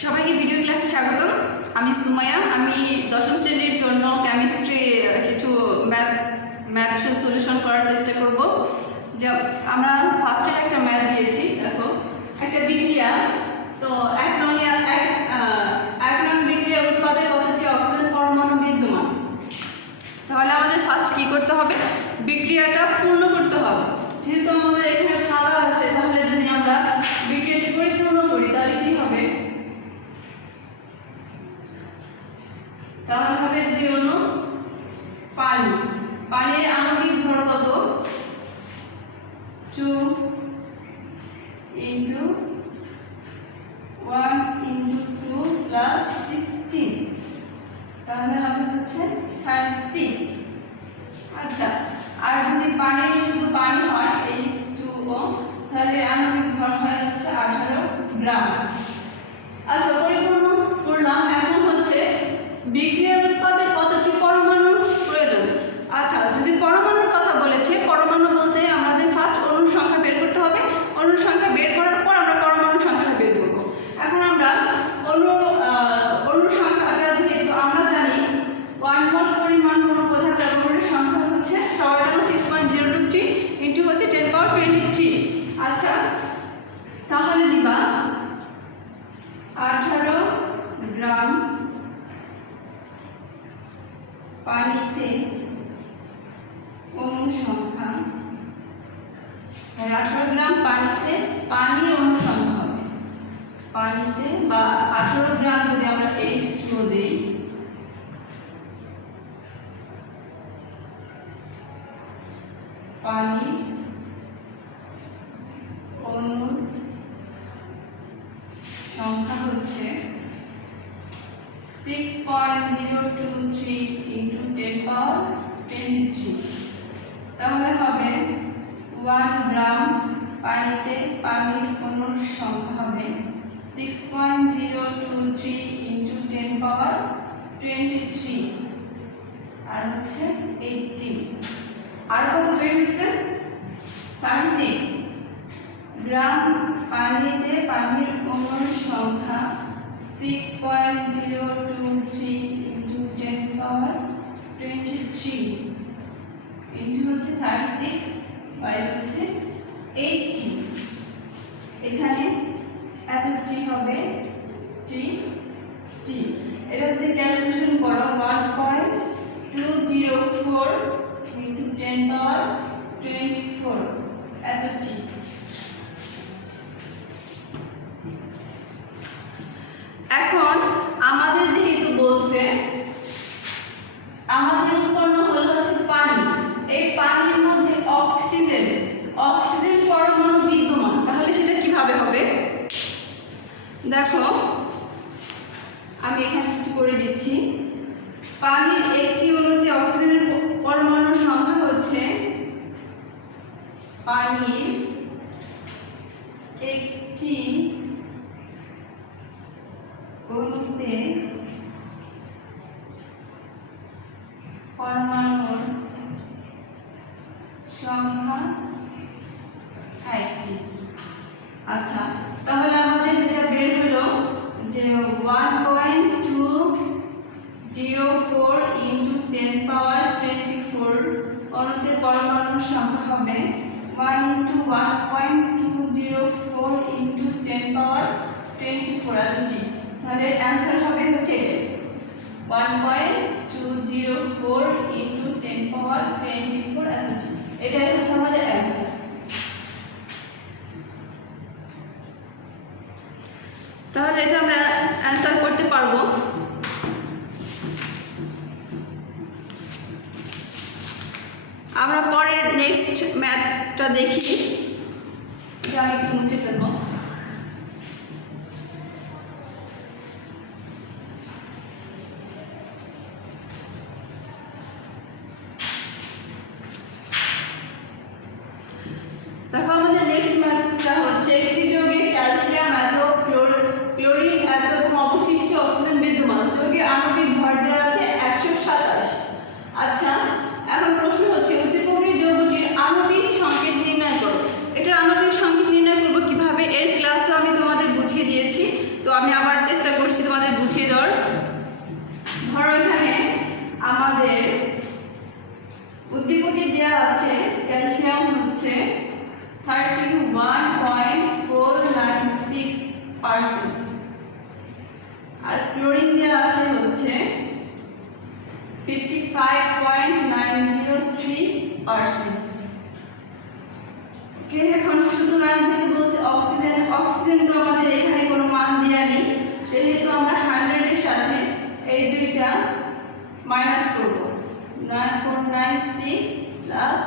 সবাইকে ভিডিও ক্লাসে স্বাগতম। আমি সুমাইয়া। আমি দশম শ্রেণীর জন্য কেমিস্ট্রি কিছু ম্যাথ সলিউশন করার চেষ্টা করব। যে আমরা ফার্স্টের একটা ম্যাথ দিয়েছি, দেখো একটা বিক্রিয়া। তো এক নং বিক্রিয়া উৎপাদে কতটি অক্সিজেন পরমাণু বিদ্যমান। তাহলে আমাদের ফার্স্ট কি করতে হবে, বিক্রিয়াটা পূর্ণ করতে হবে। যেহেতু আমাদের এখানে খাওয়া আছে, তাহলে যদি আমরা বিক্রিয়াটি পরিপূর্ণ করি তাহলে কি হবে, তাহলে হবে 2 অণু পানি। পানির আণবিক ভর কত, 2 × 1 × 2 + 16, তাহলে হবে হচ্ছে 36। আচ্ছা, আর যদি পানির শুধু পানি হয় H2O, তাহলে আণবিক ভর হয় হচ্ছে 18 গ্রাম। আচ্ছা, পরিপূর্ণ করলাম। এখন হচ্ছে বিক্রিয়ার উৎপাদে কতটি পরমাণুর প্রয়োজন। আচ্ছা, যদি পরমাণুর কথা বলেছে, পরমাণু বলতে আমাদের ফার্স্ট অণুর সংখ্যা বের করতে হবে। অণুর সংখ্যা বের করার পর আমরা পরমাণুর সংখ্যাটা বের করব। এখন আমরা অণুর সংখ্যাটা যেহেতু আমরা জানি 1 মোল পরিমাণ কোনো প্রধান দ্রব্যের সংখ্যা হচ্ছে, সবাই জানো 6.023 ইন্টু হচ্ছে 10^23। আচ্ছা, তাহলে দিবা 18 গ্রাম পানিতে অণু সংখ্যা, 18 গ্রাম পানিতে পানির অণু সংখ্যা হবে। পানিতে বা 18 গ্রাম যদি আমরা H2O দেই, পানির অণুর সংখ্যা হচ্ছে 6.023 × 10^23, তাহলে হবে 1 গ্রাম পানিতে পানির অণুর সংখ্যা হবে 6.023 × 10^23, আর হচ্ছে 18। আর কত বের হয়েছে, 36 গ্রাম পানিতে পানির অণুর সংখ্যা 6.023 × 10^23 ইন্টু হচ্ছে 36 বাই হচ্ছে 80। এখানে এত টি হবে টি। এটা যদি ক্যালকুলেশন করো 1.204 × 10^24 এত টি। এখন আমাদের যেহেতু বলছে আমাদের উৎপন্ন হলো হচ্ছে পানি, এই পানির মধ্যে অক্সিজেন পরমাণু বিদ্যমান, তাহলে সেটা কিভাবে হবে দেখো, আমি এখানে একটু করে দিচ্ছি। পানির একটি অণুতে অক্সিজেনের পরমাণুর সংখ্যা হচ্ছে, পানির একটি অণুতে পরমাণুর সংখ্যা 1টি। আচ্ছা, তাহলে আমাদের যেটা বের হলো যে 1.204 × 10^24 অণুতে পরমাণুর সংখ্যা হবে 1 × 1.204 × 10^24 এতটি। তাহলে অ্যান্সার হবে হচ্ছে 1.204 × 10^24 এতটি। এটাই হচ্ছে আমাদের অ্যান্সার। তাহলে এটা আমরা অ্যান্সার করতে পারবো। আমরা পরের নেক্সট ম্যাথটা দেখি, এটা আমি একটু মুছে ফেলবো। দেখো, আমাদের নেক্সট ম্যাথটা হচ্ছে একটি যৌগে ক্যালসিয়াম এত, ক্লোরিন এত এবং অবশিষ্ট অক্সিজেন বিদ্যমান। যৌগে আণবিক ভর দেওয়া আছে 127। আচ্ছা, এখন প্রশ্ন হচ্ছে উদ্দীপকের যৌগটির আণবিক সংকেত নির্ণয় করো। এটার আণবিক সংকেত নির্ণয় করবো কিভাবে, 55.903%। ওকে, এখন শুধু মান যেহেতু বলছে অক্সিজেন, অক্সিজেন তো আমাদের এখানে কোনো মান দেওয়া নেই, সেহেতু আমরা 100 এর সাথে এই দুইটা মাইনাস করব। 9496 প্লাস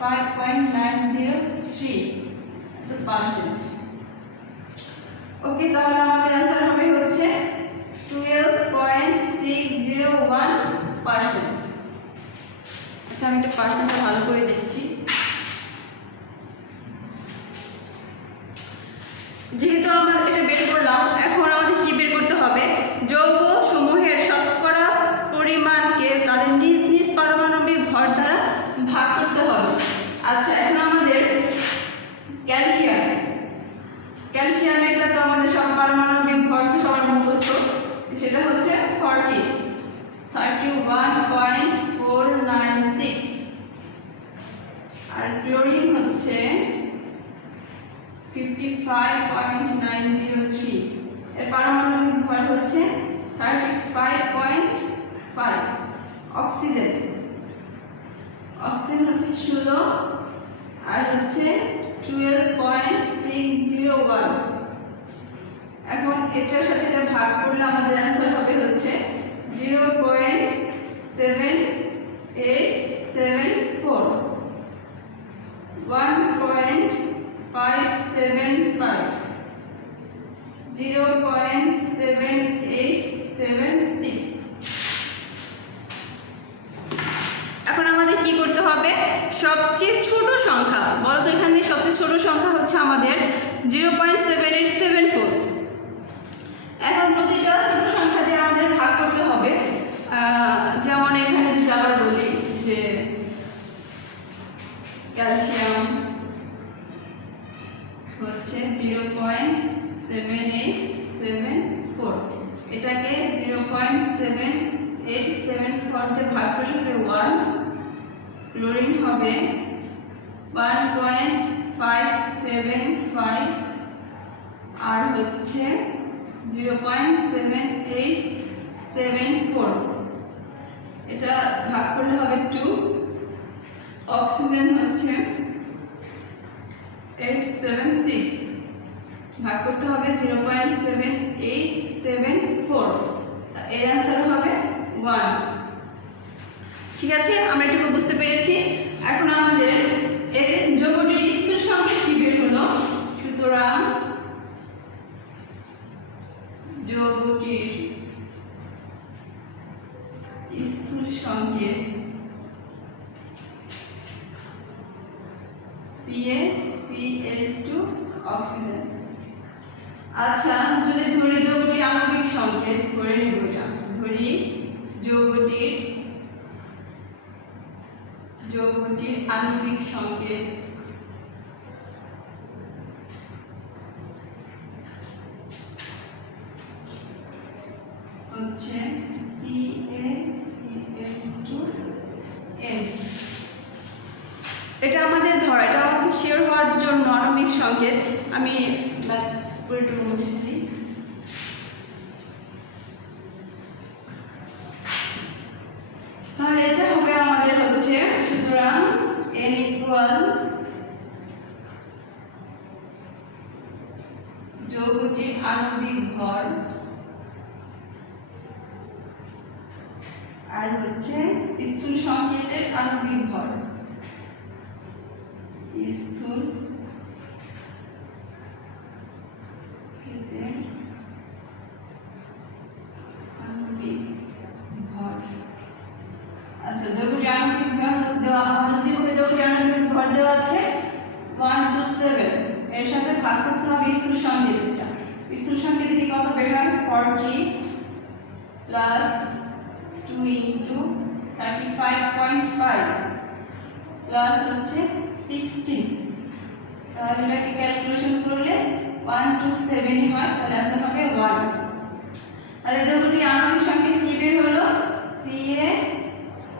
5.903%। ওকে, তাহলে আমাদের অ্যান্সার হবে হচ্ছে 12.601%। আচ্ছা, আমি একটা পার্সেন্টটা ভালো করে দিচ্ছি। যেহেতু আমরা এটা বের করলাম, এখন আমাদের কি বের করতে হবে? যৌগ সমূহের শতকরা পরিমাণকে তাদের নিজ নিজ পারমাণবিক ভর দ্বারা ভাগ করতে হবে। আচ্ছা, এখন আমাদের ক্যালসিয়াম এটা তো আমাদের সব পারমাণবিক ভর তো সবার মুখস্থ, সেটা হচ্ছে 31.496। আর ক্লোরিন হচ্ছে 55.903। এর পারমাণবিক ভর হচ্ছে 35.5। অক্সিজেন হচ্ছে 16 আর হচ্ছে 12.601। এখন এটার সাথে এটা ভাগ করলে আমাদের অ্যান্সার হবে হচ্ছে 0.7874। 1.575, 0.7876। এখন আমাদের কি করতে হবে? সবচেয়ে ছোট সংখ্যা বলো তো, এখানে সবচেয়ে ছোট সংখ্যা হচ্ছে আমাদের 0.7874। এখন প্রতিটা ছোট সংখ্যা দিয়ে আমাদের ভাগ করতে হবে। যেমন এখানে যদি আবার বলি যে ক্যালসিয়াম হচ্ছে 0.7874, এটাকে 0.7874 দিয়ে ভাগ করলে হবে 1। ক্লোরিন হবে 1.575 আর হচ্ছে 0.7874, এটা ভাগ করলে হবে 2। অক্সিজেন হচ্ছে 876, ভাগ করতে হবে 0.7874, এর অ্যান্সার হবে 1। ঠিক আছে, আমরা এটুকু বুঝতে পেরেছি। এখন আমাদের এর যৌগটির স্থূল সংকেত কি বের হলো? সুতরাং যৌগটির স্থূল সংকেত CaCl2 অক্সিজেন। আচ্ছা, যদি ধরি যৌগটির আণবিক সংকেত, ধরে নিব এটা, ধরি যৌগটির আণবিক সংকেত হচ্ছে CaCl2n। এটা আমাদের ধরা, এটা আমাদের শেয়ার হওয়ার জন্য আণবিক সংকেত। আমি পুরোটা মুছে দিই। তাহলে এটা হবে আমাদের হচ্ছে, সুতরাং n ইকুয়াল যৌগটির আণবিক ভর আর হচ্ছে স্থূল সংকেতের আণবিক ভর। স্থূল আণবিক ভর। আচ্ছা, যৌগটির আণবিক ভর দেওয়া, আমাদের যৌগটির আণবিক ভর দেওয়া আছে 127, এর সাথে ভাগ করতে হবে স্থূল সংকেতটা। স্থূল সংকেত থেকে কত বের হয়? 40 প্লাস 2 ইন্টু 35.5 প্লাস হচ্ছে 16। তাহলে এটাকে ক্যালকুলেশন করলে 127 হয়, তাহলে অ্যান্সার হবে 1। তাহলে যৌগটির আণবিক সংকেত কি বের হলো?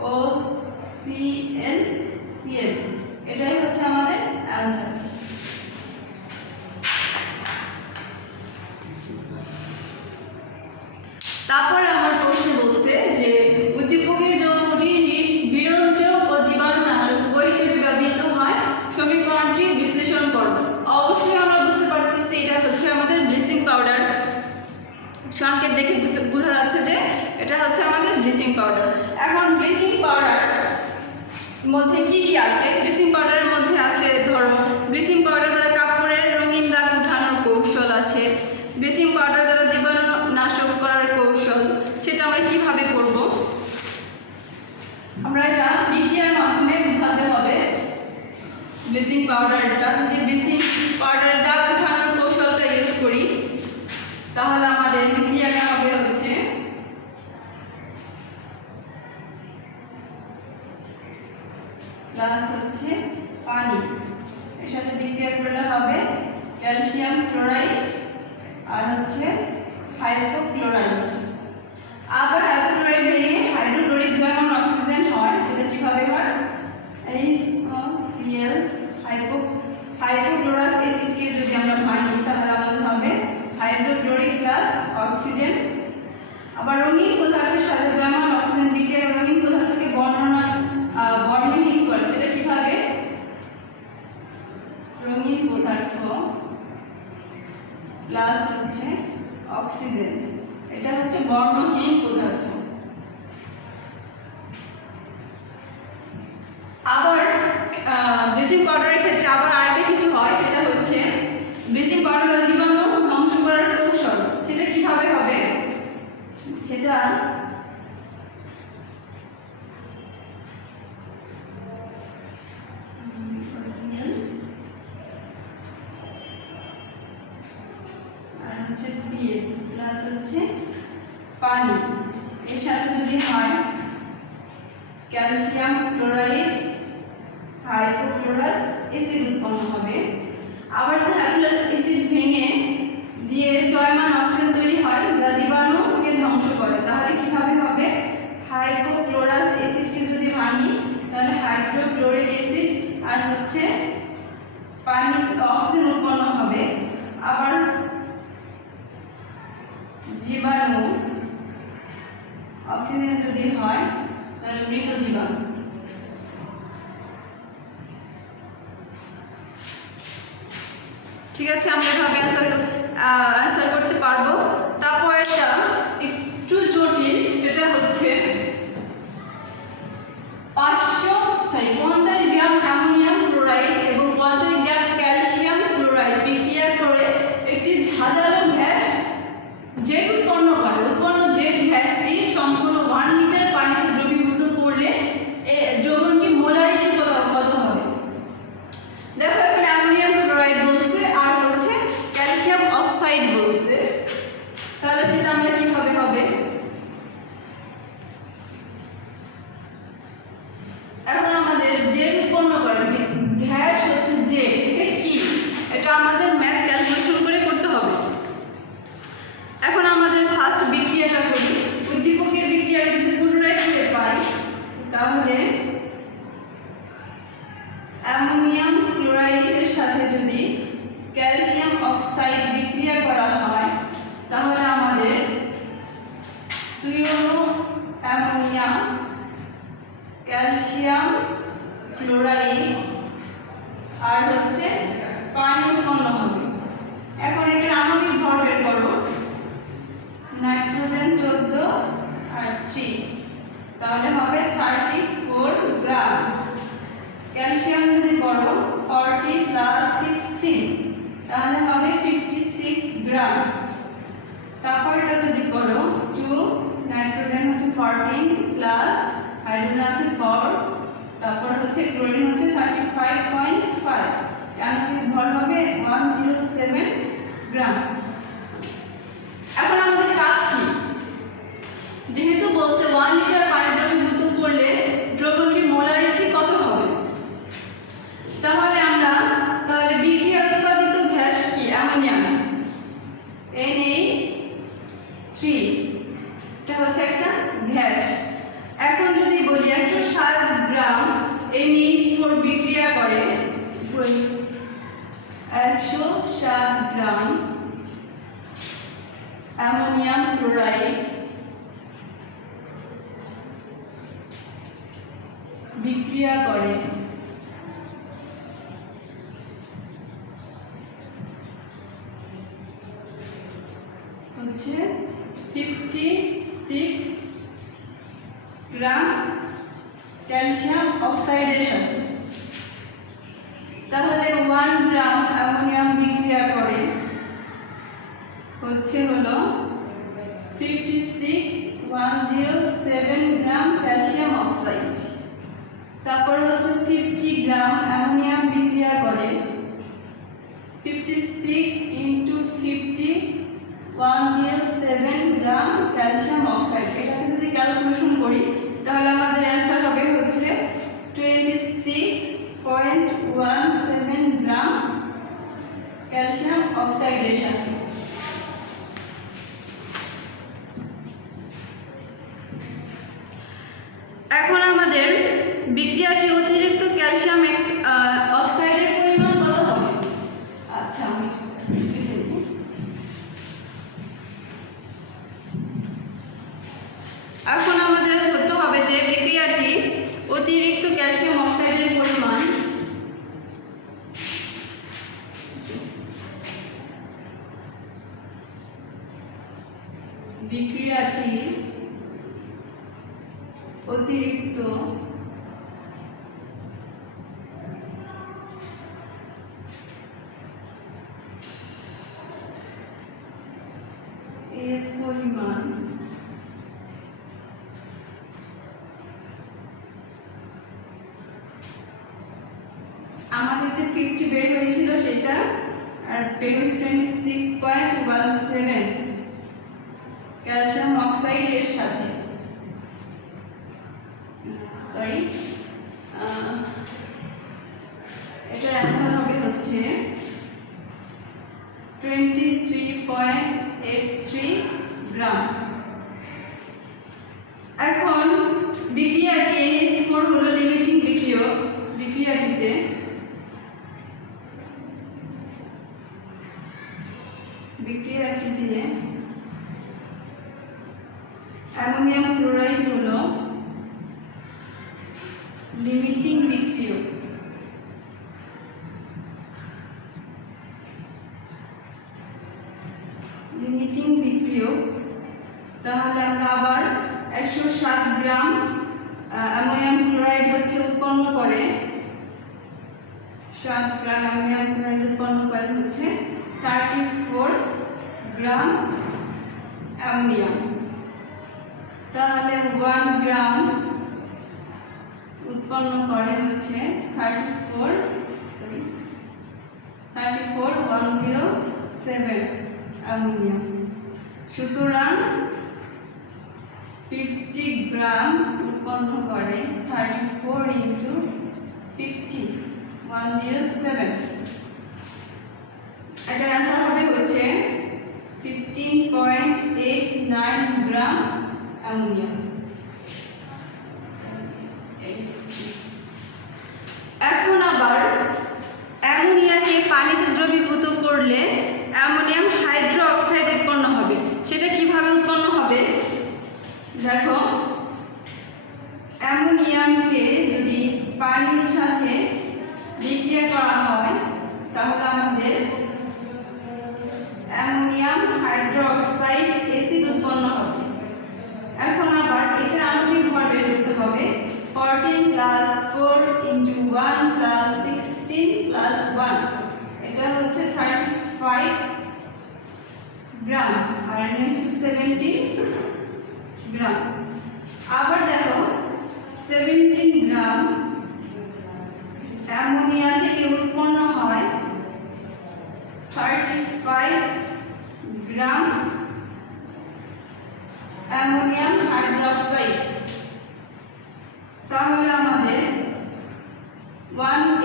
CaOCl, এটাই হচ্ছে আমাদের অ্যান্সার। তারপরে আমার প্রশ্ন বলছে যে উদ্দীপকের সংকেত দেখে বোঝা যাচ্ছে যে এটা হচ্ছে আমাদের ব্লিচিং পাউডার। এখন ব্লিচিং পাউডার মধ্যে কি কি আছে? ব্লিচিং পাউডারের মধ্যে আছে, ধরো ব্লিচিং পাউডার দ্বারা কাপড়ের রঙিন দাগ উঠানোর কৌশল আছে, ব্লিচিং পাউডার দ্বারা জীবাণুনাশক করার কৌশল, সেটা আমরা কিভাবে করব? আমরা এটা বিক্রিয়ার মাধ্যমে বোঝাতে হবে। ব্লিচিং পাউডারটা যদি ব্লিচিং পাউডারের দাগ উঠানোর কৌশলটা ইউজ করি তাহলে আমাদের বিক্রিয়াটা হবে হচ্ছে প্লাস হচ্ছে পানি, এর সাথে বিক্রিয়া করলে হবে ক্যালসিয়াম ক্লোরাইড আর হচ্ছে হাইপোক্লোরাইড। আবার হাইপোক্লোরাইড ভেঙে হাইড্রোক্লোরিক দ্রবণ অক্সিজেন হয়, সেটা কিভাবে হয়? HCl হাইপোক্লোরাস অ্যাসিডকে যদি আমরা ভাঙি তাহলে আমাদের হবে হাইড্রোক্লোরিক প্লাস অক্সিজেন। আবার রঙিন পদার্থের সাথে দ্রবণ অক্সিজেন বিক্রিয়া রঙিন পদার্থকে বর্ণহীন করে, সেটা কিভাবে? রঙিন পদার্থ প্লাস হচ্ছে অক্সিজেন, এটা হচ্ছে বর্ণহীন পদার্থ। আবার ব্লিচিং পাউডারের ক্ষেত্রে আবার আরেকটা কিছু হয়, সেটা হচ্ছে ব্লিচিং পাউডার জীবাণু ধ্বংস করার কৌশল, সেটা কিভাবে হবে? সেটা Cl প্লাস হচ্ছে পানি, এর সাথে যদি হয় ক্যালসিয়াম ক্লোরাইড হাইপোক্লোরাস অ্যাসিড উৎপন্ন হবে। আবার হাইপোক্লোরাস অ্যাসিড ভেঙে দিয়ে জয়মান অক্সিজেন তৈরি হয় যা জীবাণুকে ধ্বংস করে, তাহলে কিভাবে হবে? হাইপোক্লোরাস অ্যাসিডকে যদি ভাঙি তাহলে হাইড্রোক্লোরিক অ্যাসিড আর হচ্ছে পানি অক্সিজেন উৎপন্ন হবে। আবার জীবাণু অক্সিজেন যদি হয় তাহলে মৃত জীবাণু। ঠিক আছে, আমরা এভাবে অ্যান্সার করতে পারবো। তারপর এটা একটু জটিল, সেটা হচ্ছে 50 গ্রাম অ্যামোনিয়াম ক্লোরাইড এবং 50 গ্রাম ক্যালসিয়াম ক্লোরাইড বিক্রিয়া করে একটি ঝাঁঝালো গ্যাস জেট উৎপন্ন করে। উৎপন্ন জেট গ্যাসটি সম্পূর্ণ 1 লিটার পানিতে দ্রবীভূত করলে দ্রবণটি মোলারিটি কত হবে? দেখো এখানে অ্যামোনিয়াম ক্লোরাইড বলছে আর হচ্ছে ক্যালসিয়াম অক্সাইড বলছে, তাহলে সেটা আমরা কিভাবে হবে? এখন আমাদের জেট উৎপন্ন করে গ্যাস হচ্ছে জেট, এটা কি? এটা আমাদের ম্যাথ ক্যালকুলেশন করে করতে হবে। এখন আমাদের ফার্স্ট বিক্রিয়াটা করি। উদ্দীপকের বিক্রিয়াটা যদি পুনরায় করে পাই তাহলে অ্যামোনিয়াম ক্লোরাইডের সাথে যদি ক্যালসিয়াম অক্সাইড বিক্রিয়া করা হয় তাহলে আমাদের 2 অণু অ্যামোনিয়াম ক্যালসিয়াম ক্লোরাইড আর হচ্ছে পানি উৎপন্ন হবে। এখন এটার আণবিক ভর বের করো, নাইট্রোজেন 14 আর 3, তাহলে হবে 34 গ্রাম। ক্যালসিয়াম যদি করো 40 প্লাস 16 তাহলে হবে 56 গ্রাম। তারপর এটা যদি করো 2 নাইট্রোজেন হচ্ছে 14 প্লাস হাইড্রোজেন আছে 4, তারপর হচ্ছে ক্লোরিন হচ্ছে 35.5, আণবিক ভর হবে 107 গ্রাম। এখন আমাদের কাজ কি? যেহেতু বলছে 1 লিটার পানি দ্রবীভূত করলে দ্রবণটির মোলারিটি কত হবে, তাহলে আমরা বিক্রিয়া উৎপাদিত গ্যাস কি? অ্যামোনিয়াম NH3, এটা হচ্ছে একটা গ্যাস। এখন যদি বলি 107 গ্রাম NH4 বিক্রিয়া করে 107 গ্রাম অ্যামোনিয়াম ক্লোরাইড বিক্রিয়া করে হচ্ছে 56 গ্রাম ক্যালসিয়াম অক্সাইডের সাথে। তাহলে 1 গ্রাম অ্যামোনিয়াম বিক্রিয়া করে হলো 56107 গ্রাম ক্যালসিয়াম অক্সাইড। তারপর হচ্ছে 50 গ্রাম অ্যামোনিয়াম বিক্রিয়া করে 56 × 50 107 গ্রাম ক্যালসিয়াম অক্সাইড। এটাকে যদি ক্যালকুলেশন করি তাহলে আমাদের অ্যান্সার হবে হচ্ছে 26.17 গ্রাম ক্যালসিয়াম অক্সাইডের সাথে। এখন আমাদের বিক্রিয়াটি অতিরিক্ত ক্যালসিয়াম অক্সাইডের পরিমাণ কত হবে? আচ্ছা, এখন আমাদের ধরতে হবে যে বিক্রিয়াটি অতিরিক্ত ক্যালসিয়াম অক্সাইডের পরিমাণ অতিরিক্ত এর পরিমাণ আমাদের যে 50 বের হয়েছিল সেটা আর বের হয়েছে 26.17 ক্যালসিয়াম অক্সাইডের সাথে। সরি, এটার অ্যান্সার হবে হচ্ছে 23.83 গ্রাম। এখন বিক্রিয়াটি NH4 হলো লিমিটিং বিক্রিয়াটিতে অ্যামোনিয়াম ক্লোরাইড হলো লিমিটিং বিক্রিয়ক। তাহলে আমরা আবার 107 গ্রাম অ্যামোনিয়াম ক্লোরাইড উৎপন্ন করে 7 গ্রাম অ্যামোনিয়াম ক্লোরাইড উৎপন্ন করে হচ্ছে 34 গ্রাম অ্যামোনিয়াম। তাহলে 1 গ্রাম উৎপন্ন করে হচ্ছে 34107 অ্যামোনিয়াম। সুতরাং 50 গ্রাম উৎপন্ন করে 34 × 50 107। এটার অ্যান্সার হবে হচ্ছে 15.89 গ্রাম অ্যামোনিয়াম। এখন আবার অ্যামোনিয়াকে পানিতে দ্রবীভূত করলে অ্যামোনিয়াম হাইড্রোক্সাইড উৎপন্ন হবে। সেটা কিভাবে উৎপন্ন হবে? দেখো, অ্যামোনিয়ামকে যদি পানির সাথে বিক্রিয়া করা হয় তাহলে আমাদের অ্যামোনিয়াম হাইড্রোক্সাইড অ্যাসিড উৎপন্ন হবে। এখন আবার এটার আণবিক ভর বের করতে হবে 14 + 4 × 1 + 16 + 1, এটা হচ্ছে 35 গ্রাম আর 70 গ্রাম। আবার দেখো 17 গ্রাম অ্যামোনিয়া থেকে উৎপন্ন হয় 35 গ্রাম অ্যামোনিয়াম হাইড্রোক্সাইড। তাহলে আমাদের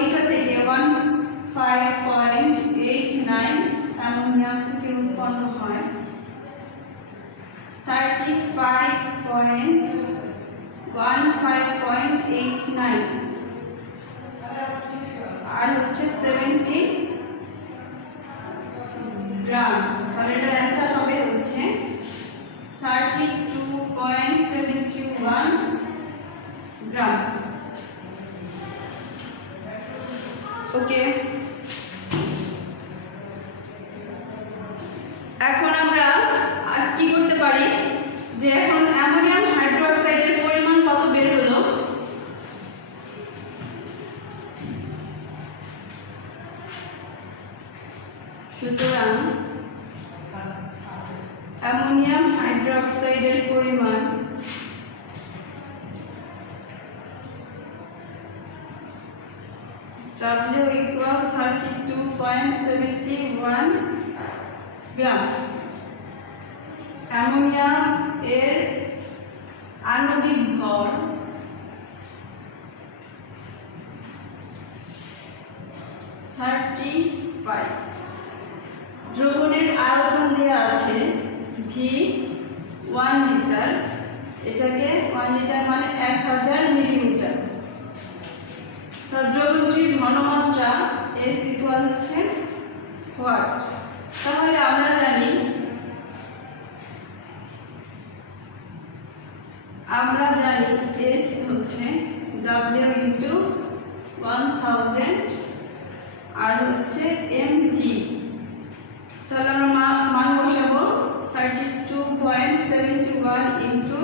এটা থেকে 15.89 অ্যামোনিয়াম থেকে উৎপন্ন হয় 35.15.89 আর হচ্ছে 70 গ্রাম। তাহলে এটার অ্যান্সার হবে হচ্ছে 32.71 গ্রাম। ওকে, এখন আমরা কি করতে পারি? যে এখন অ্যামোনিয়াম হাইড্রোক্সাইডের পরিমাণ কত বের হলো। সুতরাং অ্যামোনিয়াম হাইড্রোক্সাইডের পরিমাণ W equal 32.71 গ্রাম। অ্যামোনিয়াম এর আণবিক ভর 35। দ্রবণের আয়তন দেওয়া আছে V 1 লিটার, এটাকে 1 লিটার মানে 1000 মিলিমিটার। দ্রবণটির ঘনমাত্রা S ইকুয়াল হচ্ছে হোয়াট। তাহলে আমরা জানি S হচ্ছে W ইন্টু 1000 আর হচ্ছে mv। তাহলে আমরা মান বসাবো 32.71 ইন্টু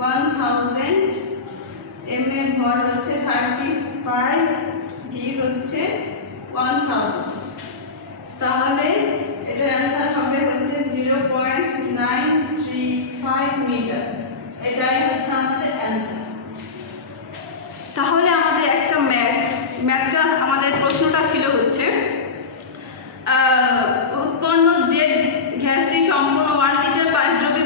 1000, m এর ভর হচ্ছে 35, v হচ্ছে 1000। তাহলে এটার অ্যান্সার হবে হচ্ছে 0.935 মিটার। এটাই হচ্ছে আমাদের অ্যান্সার। তাহলে আমাদের একটা ম্যাথটা আমাদের প্রশ্নটা ছিল হচ্ছে উৎপন্ন যে গ্যাসটি সম্পূর্ণ 1 লিটার পানির দ্রব্যে